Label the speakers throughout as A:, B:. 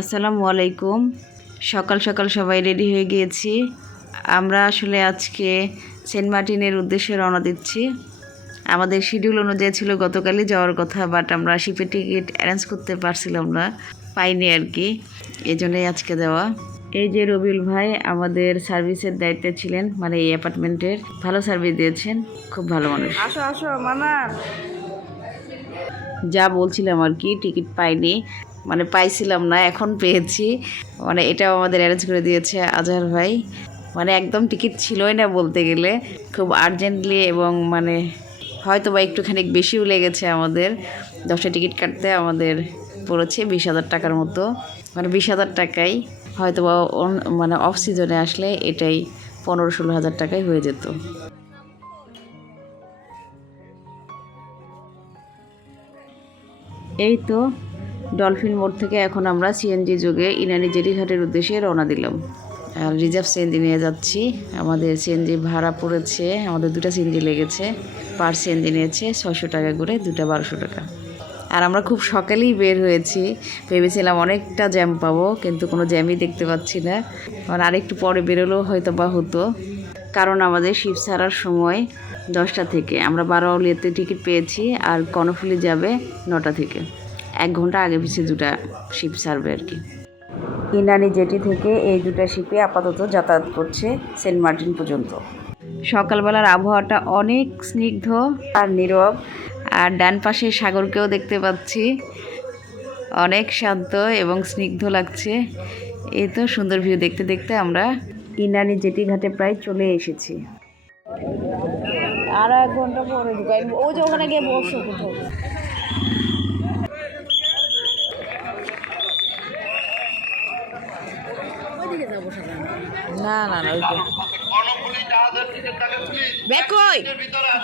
A: আসসালামু আলাইকুম। সকাল সকাল সবাই রেডি হয়ে গিয়েছি। আমরা আসলে আজকে সেন্ট মার্টিনের উদ্দেশ্যে রওনা দিচ্ছি। আমাদের শিডিউল অনুযায়ী ছিল গতকালই যাওয়ার কথা বাট আমরা শিপের টিকিট অ্যারেঞ্জ করতে পারছিলাম না পাইনি আর কি। এই জন্যই আজকে দেওয়া। এই যে রবিউল ভাই আমাদের সার্ভিসের দায়িত্বে ছিলেন মানে এই অ্যাপার্টমেন্টের ভালো সার্ভিস দিয়েছেন খুব ভালো মানুষ।
B: আসো আসো মামা
A: যা বলছিলাম আর কি টিকিট পাইনি। মানে পাইছিলাম না, এখন পেয়েছি। মানে এটাও আমাদের অ্যারেঞ্জ করে দিয়েছে আজহার ভাই। মানে একদম টিকিট ছিলই না বলতে গেলে। খুব আর্জেন্টলি এবং মানে হয়তো বা একটুখানি বেশিও লেগেছে আমাদের। দশটা টিকিট কাটতে আমাদের পড়েছে বিশ হাজার টাকার মতো। মানে বিশ হাজার টাকাই হয়তো বা মানে অফ সিজনে আসলে এটাই পনেরো ষোলো হাজার টাকায় হয়ে যেত। এই তো ডলফিন মোড় থেকে এখন আমরা সিএনজি যোগে ইনানি জেটিঘাটের উদ্দেশ্যে রওনা দিলাম। আর রিজার্ভ সিএনজি নিয়ে যাচ্ছি। আমাদের সিএনজি ভাড়া পড়েছে, আমাদের দুটা সিএনজি লেগেছে। পার সিএনজি নিয়েছে ছয়শো টাকা করে, দুটা বারোশো টাকা। আর আমরা খুব সকালেই বের হয়েছি। ভেবেছিলাম অনেকটা জ্যাম পাবো, কিন্তু কোনো জ্যামই দেখতে পাচ্ছি না। কারণ আরেকটু পরে বেরোলেও হয়তো বা হতো। কারণ আমাদের শিব ছাড়ার সময় দশটা থেকে। আমরা বারোয়ালিয়াতে টিকিট পেয়েছি, আর কর্ণফুলি যাবে নটা থেকে। ঘণ্টা আগে পিছিয়ে দুটা শিপ ছাড়বে আর কি। ইনানি জেটি থেকে এই দুটা শিপে আপাতত যাতায়াত করছে সেন্ট মার্টিন পর্যন্ত। সকালবেলার আবহাওয়াটা অনেক স্নিগ্ধ আর নীরব। আর ডান পাশে সাগরকেও দেখতে পাচ্ছি। অনেক শান্ত এবং স্নিগ্ধ লাগছে। এই তো সুন্দর ভিউ দেখতে দেখতে আমরা ইনানি জেটি ঘাটে প্রায় চলে এসেছি। আর এক ঘণ্টা পরে ঢুকাই। ও যে ওখানে গিয়ে বসো কোথাও।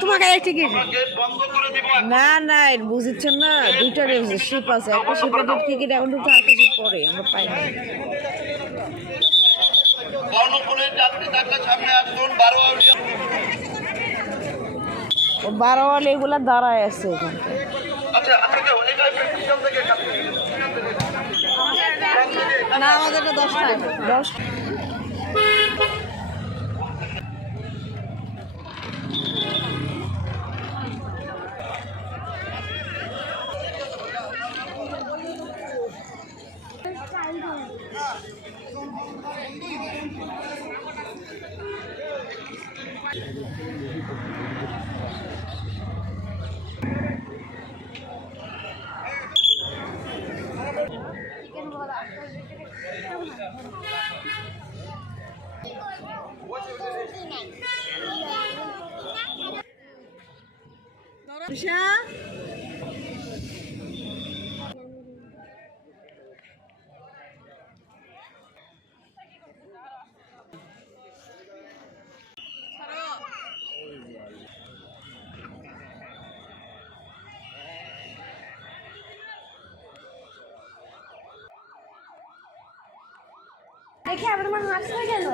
B: তোমার টিকিট। না না বুঝছেন না দুইটা শিপ আছে। একটা টিকিট এখন ঢুকতে আরেকটা শিপ পরে আমরা পাই না।
C: কর্ণফুলের যাত্রী থাকলে সামনে আসুন বারো
B: বারোয়াল এগুলা দাঁড়ায় আছে ওখানে
C: আচ্ছা
B: না আমাদের এটা দশটা।
D: দেখে আবার হাত হয়ে গেল।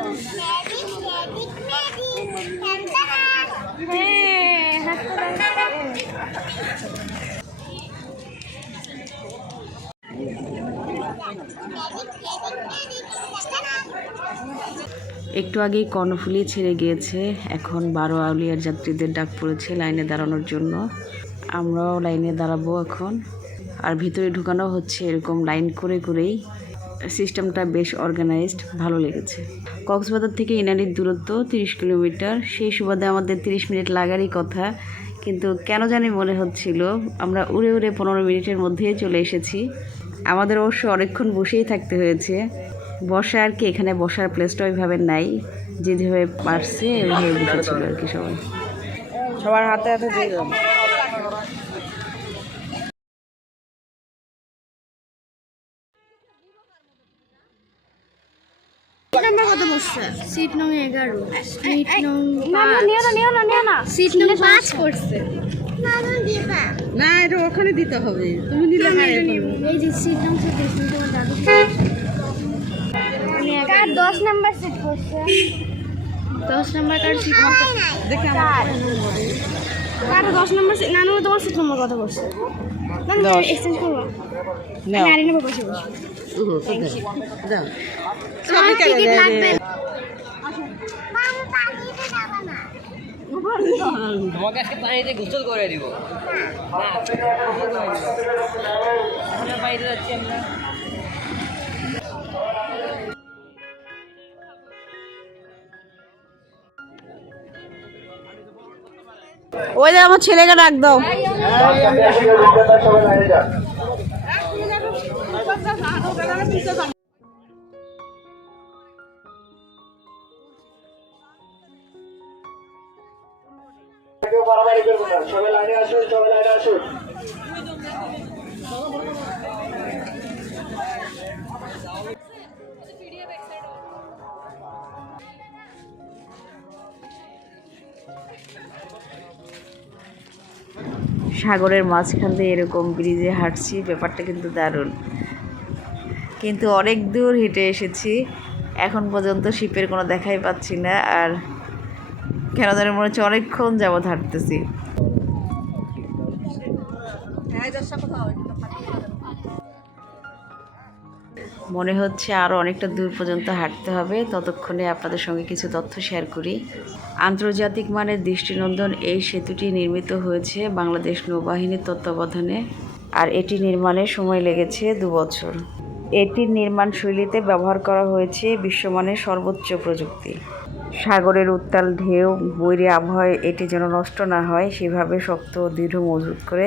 A: একটু আগেই কর্ণফুলি ছেড়ে গিয়েছে। এখন বারো আউলিয়ার যাত্রীদের ডাক পড়েছে লাইনে দাঁড়ানোর জন্য। আমরাও লাইনে দাঁড়াবো এখন। আর ভিতরে ঢুকানো হচ্ছে এরকম লাইন করে করেই। সিস্টেমটা বেশ অর্গানাইজড ভালো লেগেছে। কক্সবাজার থেকে ইনানির দূরত্ব তিরিশ কিলোমিটার। সেই সুবাদে আমাদের তিরিশ মিনিট লাগারই কথা। কিন্তু কেন জানি মনে হচ্ছিল, আমরা উড়ে উড়ে পনেরো মিনিটের মধ্যেই চলে এসেছি। আমাদের অবশ্য অনেকক্ষণ বসেই থাকতে হয়েছে। বসা আর কি এখানে বসার প্লেসটা ওইভাবে নাই। যে যেভাবে পারছে, ওইভাবে বসেছিল আর কি সবাই।
B: সবার হাতে হাতে দিয়ে দিলাম
D: নাম্বার কত বসছে সিট নং এগারো সিট নং না নিও না নিও না নিও। না সিট নং পাঁচ। করছে
B: না এটা ওখানে দিতে হবে। তুমি নিলে
D: এই যে সিট নং সাতাইশ তোমার দাদু কার দশ নাম্বার সিট করছে দশ নাম্বার কার সিট?
B: দেখে
D: কার? দশ নাম্বার সিট? নানু তোমার সিট নম্বর কত করছে না এক্সচেঞ্জ করব নেব বসে বসে।
E: তোমাকে আজকে পানিতে গোসল করে দিব। আমরা বাইরে যাচ্ছি আমরা
B: ওই যে আমার ছেলেকে ডাক দাও।
A: সাগরের মাঝখান দিয়ে এরকম ব্রিজে হাঁটছি ব্যাপারটা কিন্তু দারুণ। কিন্তু অনেক দূর হেঁটে এসেছি। এখন পর্যন্ত শিপের কোনো দেখাই পাচ্ছি না আর কেন মনে হচ্ছে অনেকক্ষণ যাবৎ হাঁটতেছি। মনে হচ্ছে আরও অনেকটা দূর পর্যন্ত হাঁটতে হবে। ততক্ষণে আপনাদের সঙ্গে কিছু তথ্য শেয়ার করি। আন্তর্জাতিক মানের দৃষ্টিনন্দন এই সেতুটি নির্মিত হয়েছে বাংলাদেশ নৌবাহিনীর তত্ত্বাবধানে, আর এটি নির্মাণে সময় লেগেছে দু বছর। এটির নির্মাণ শৈলীতে ব্যবহার করা হয়েছে বিশ্বমানের সর্বোচ্চ প্রযুক্তি। সাগরের উত্তাল ঢেউ, বৈরী আবহাওয়ায় এটি যেন নষ্ট না হয়, সেভাবে শক্ত ও দৃঢ় মজবুত করে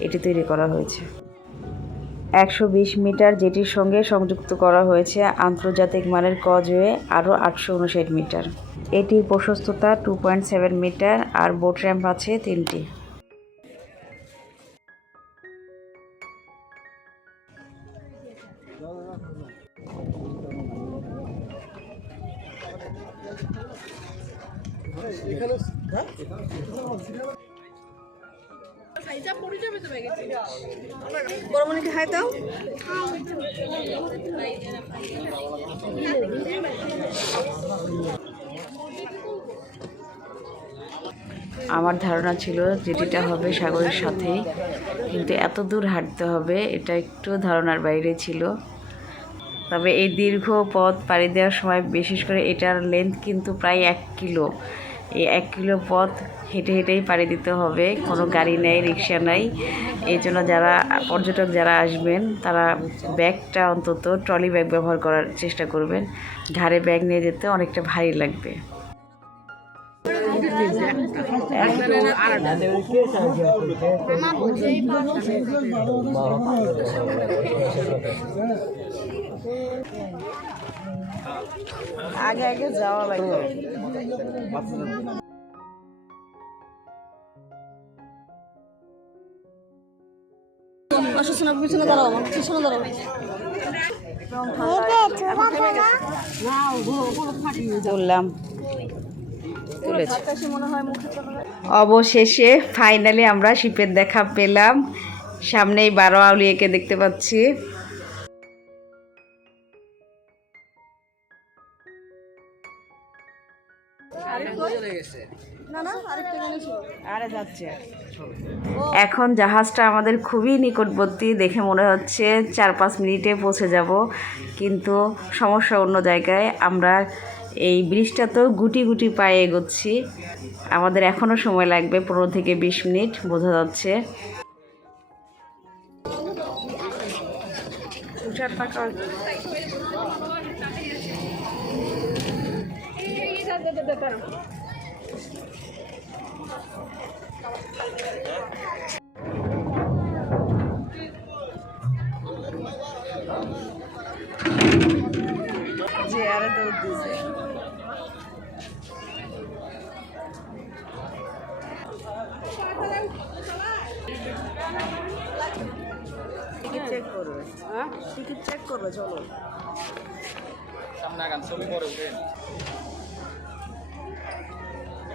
A: এটি তৈরি করা হয়েছে। একশো বিশ মিটার যেটির সঙ্গে সংযুক্ত করা হয়েছে আন্তর্জাতিক মানের কজওয়ে আরও আটশো উনষাট মিটার। এটির প্রশস্ততা টু পয়েন্ট সেভেন মিটার আর বোট র্যাম্প আছে তিনটি।
B: দাও।
A: আমার ধারণা ছিল যেটিটা হবে সাগরের সাথেই, কিন্তু এত দূর হাঁটতে হবে, এটা একটু ধারণার বাইরে ছিল। তবে এই দীর্ঘ পথ পাড়ি দেওয়ার সময়, বিশেষ করে এটার লেন্থ কিন্তু প্রায় এক কিলো। এই এক কিলো পথ হেঁটে হেঁটেই পাড়ি দিতে হবে। কোনো গাড়ি নেই, রিক্সা নেই। এই জন্য যারা, পর্যটক যারা আসবেন, তারা ব্যাগটা অন্তত ট্রলি ব্যাগ ব্যবহার করার চেষ্টা করবেন। ঘাড়ে ব্যাগ নিয়ে যেতে অনেকটা ভারী লাগবে।
B: আগে আগে যাওয়া লাগবে পিছনে দাঁড়াও পিছনে দাঁড়াও। মনে হয়।
A: অবশেষে ফাইনালি আমরা শিপের দেখা পেলাম। সামনেই বারো আউলিয়াকে দেখতে পাচ্ছি। এখন জাহাজটা আমাদের খুবই নিকটবর্তী দেখে মনে হচ্ছে চার পাঁচ মিনিটে পৌঁছে যাব কিন্তু সমস্যা অন্য জায়গায় আমরা এই ব্রিজটা তো গুটি গুটি পায়ে এগোচ্ছি আমাদের এখনও সময় লাগবে পনেরো থেকে বিশ মিনিট বোঝা যাচ্ছে
B: আরে দৌড় দিয়েছে। টিকিট চেক করবে। হ্যাঁ? টিকিট চেক করবে চলো।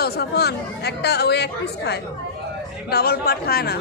B: দাও সাফান একটা ওই এক পিস খায়। ডাবল পাট খায় না।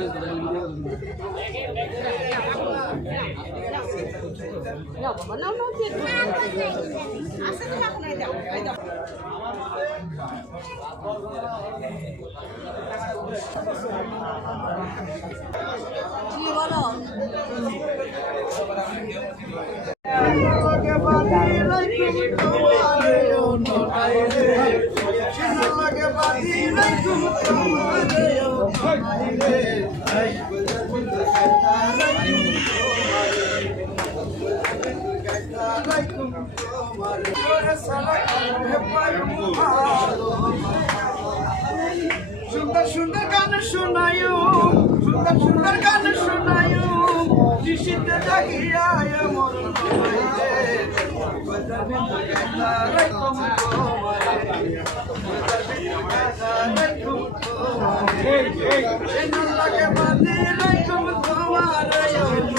C: সুন্দর সুন্দর গান শোনায়ু, সুন্দর সুন্দর গান শোনায়ু কৃষিতে জাগিয়া মর লাগে বাদি রাইকুম তোমার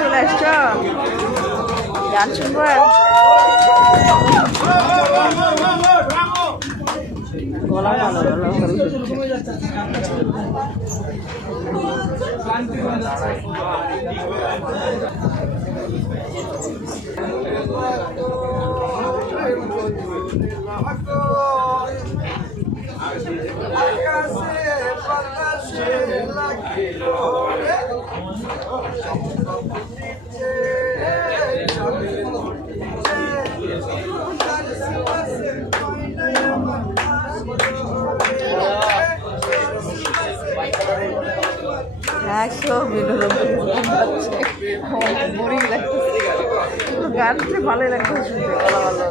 A: চলে আসছ গান শুনব গলা ভালো গলা ভালো একদম বোরিং লাগতেছে গান শুনতে ভালোই লাগছে। শুনতে গলা ভালো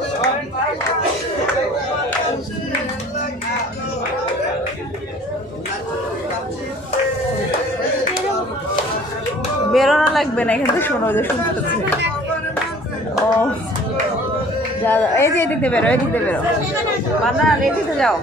A: বেরোনো লাগবে না, এখান থেকে শোনো যে শুনতেছে ও, যা এই যে এদিক দিয়ে বেরো, এদিক দিয়ে বেরো। বানান এদিকে যাও।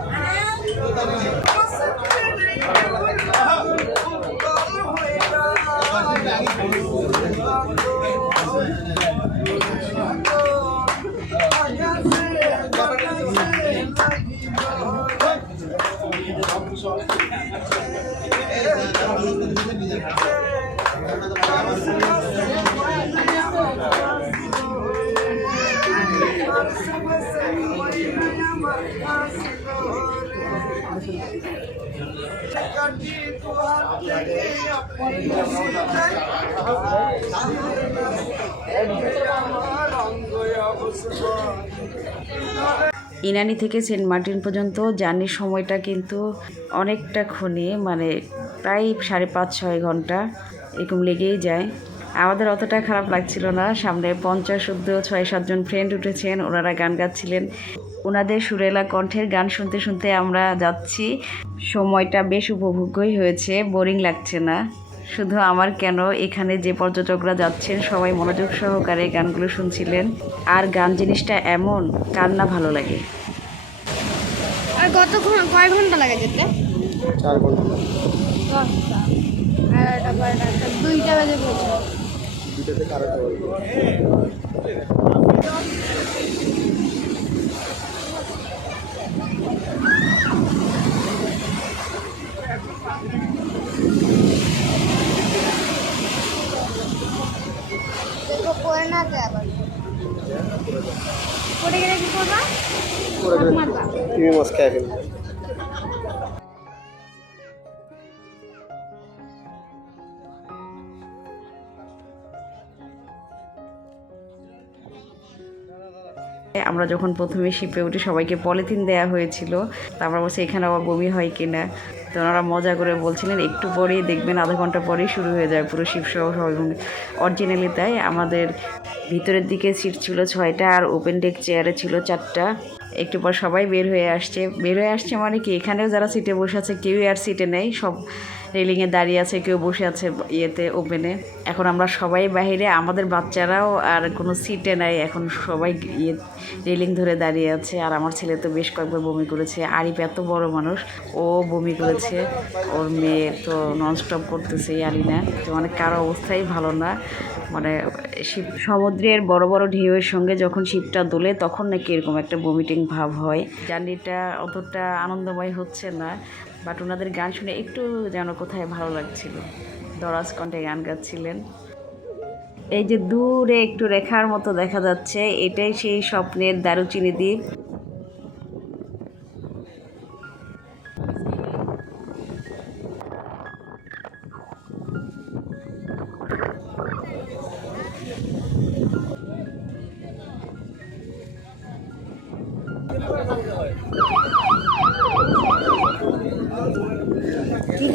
A: ইনানি থেকে সেন্ট মার্টিন পর্যন্ত জার্নির সময়টা কিন্তু অনেকটা ক্ষণে মানে প্রায় সাড়ে পাঁচ, ছয় ঘণ্টা এরকম লেগেই যায়। আমাদের অতটা খারাপ লাগছিল না। সামনে পঞ্চাশ শুদ্ধ ছয় সাতজন ফ্রেন্ড উঠেছেন ওনারা গান গাচ্ছিলেন। ওনাদের সুরেলা কণ্ঠের গান শুনতে শুনতে আমরা যাচ্ছি। সময়টা বেশ উপভোগ্যই হয়েছে বোরিং লাগছে না। শুধু আমার কেন এখানে যে পর্যটকরা যাচ্ছেন সবাই মনোযোগ সহকারে গানগুলো শুনছিলেন। আর গান জিনিসটা এমন কার না ভালো লাগে।
D: আর কতক্ষণ কয় ঘণ্টা লাগে যেতে?
F: চার ঘণ্টা।
D: দশটা এগারোটা বারোটা দুইটা বাজে পৌঁছে
F: আড়াইটা বাজে
D: দেখো না গেলে কি করবা?
F: করে মাছ খেয়ে ফেলব।
A: আমরা যখন প্রথমে শিপে উঠে, সবাইকে পলিথিন দেওয়া হয়েছিল। তারপর বলছে, এখানে আবার বমি হয় কিনা? তো ওনারা মজা করে বলছিলেন, একটু পরেই দেখবেন আধা ঘণ্টা পরেই শুরু হয়ে যায় পুরো শিব সহ সবাই অরিজিনালি তাই আমাদের ভিতরের দিকে সিট ছিল ছয়টা আর ওপেন ডেক চেয়ারে ছিল চারটা। একটু পর সবাই বের হয়ে আসছে। বের হয়ে আসছে মানে কি, এখানেও যারা সিটে বসে আছে, কেউই আর সিটে নেই। সব রেলিংয়ে দাঁড়িয়ে আছে, কেউ বসে আছে ইয়েতে ওপেনে এখন আমরা সবাই বাইরে, আমাদের বাচ্চারাও আর কোনো সিটে নাই, এখন সবাই ইয়ে রেলিং ধরে দাঁড়িয়ে আছে। আর আমার ছেলে তো বেশ কয়েকবার বমি করেছে। আরিফ এত বড় মানুষ, ও বমি করেছে। ওর মেয়ে তো ননস্টপ করতেছে আরিনা তো মানে কারও অবস্থাই ভালো না। মানে শিব, সমুদ্রের বড় বড় ঢেউয়ের সঙ্গে যখন শিপটা দোলে, তখন নাকি এরকম একটা বমিটিং ভাব হয়। জার্নিটা অতটা আনন্দময় হচ্ছে না। বাট ওনাদের গান শুনে একটু যেন কোথায় ভালো লাগছিল। দরাজ কণ্ঠে গান গাচ্ছিলেন। এই যে দূরে একটু রেখার মতো দেখা যাচ্ছে, এটাই সেই স্বপ্নের দারুচিনি দ্বীপ।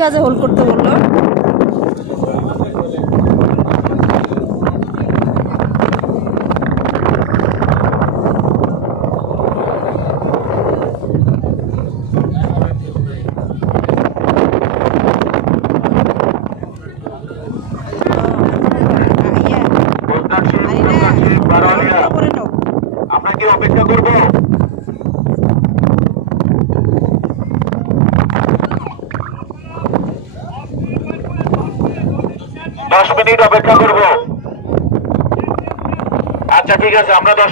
A: কাজে হোল্ড করতে বলল
C: প্রত্যাশী প্রত্যাশী বারোয়ালিয়া আপনাকে অপেক্ষা করব দশ মিনিট অপেক্ষা করব। আচ্ছা ঠিক আছে আমরা দশ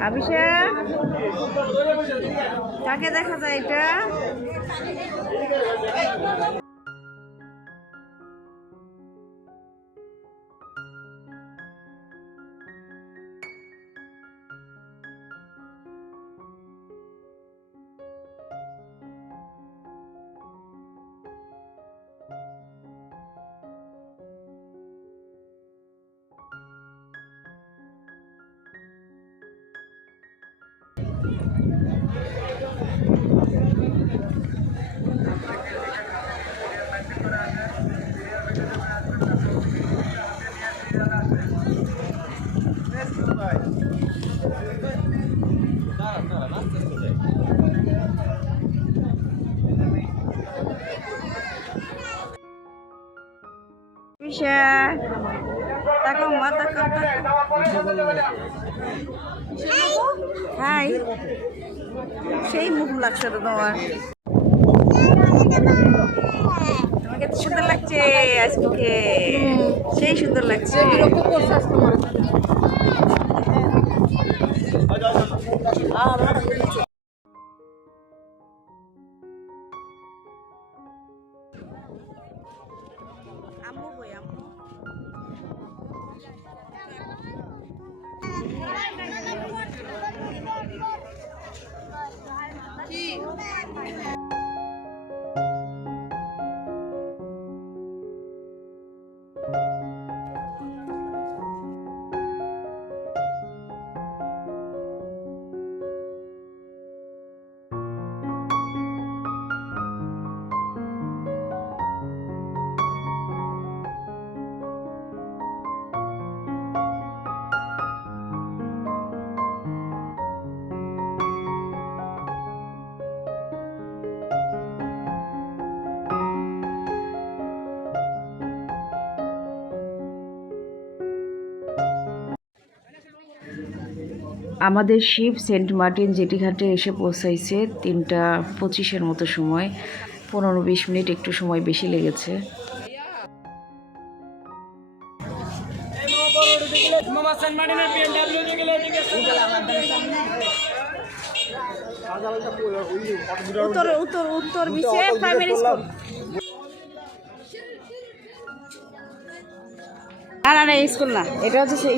A: অভিষেক কাকে দেখা যায় এটা? হাই। সেই মুখ লাগছে তো তোমার। তোমাকে তো সুন্দর লাগছে আজকে। সেই সুন্দর লাগছে। আম্মু আমাদের শিপ সেন্ট মার্টিন জেটিঘাটে এসে পৌঁছাইছে তিনটা পঁচিশের মতো সময়। পনেরো বিশ মিনিট একটু সময় বেশি লেগেছে।
B: প্রাইমারি স্কুল না না না স্কুল না। এটা হচ্ছে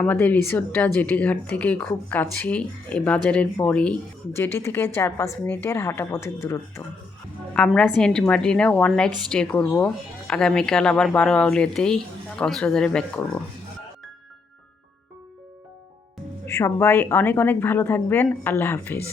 A: আমাদের রিসোর্টটা জেটিঘাট থেকে খুব কাছেই এই বাজারের পরেই। জেটি থেকে চার পাঁচ মিনিটের হাঁটা পথের দূরত্ব। আমরা সেন্ট মার্টিনে ওয়ান নাইট স্টে করব। আগামীকাল আবার বারো আউলিয়াতেই কক্সবাজারে ব্যাক করব। সবাই অনেক অনেক ভালো থাকবেন। আল্লাহ হাফিজ।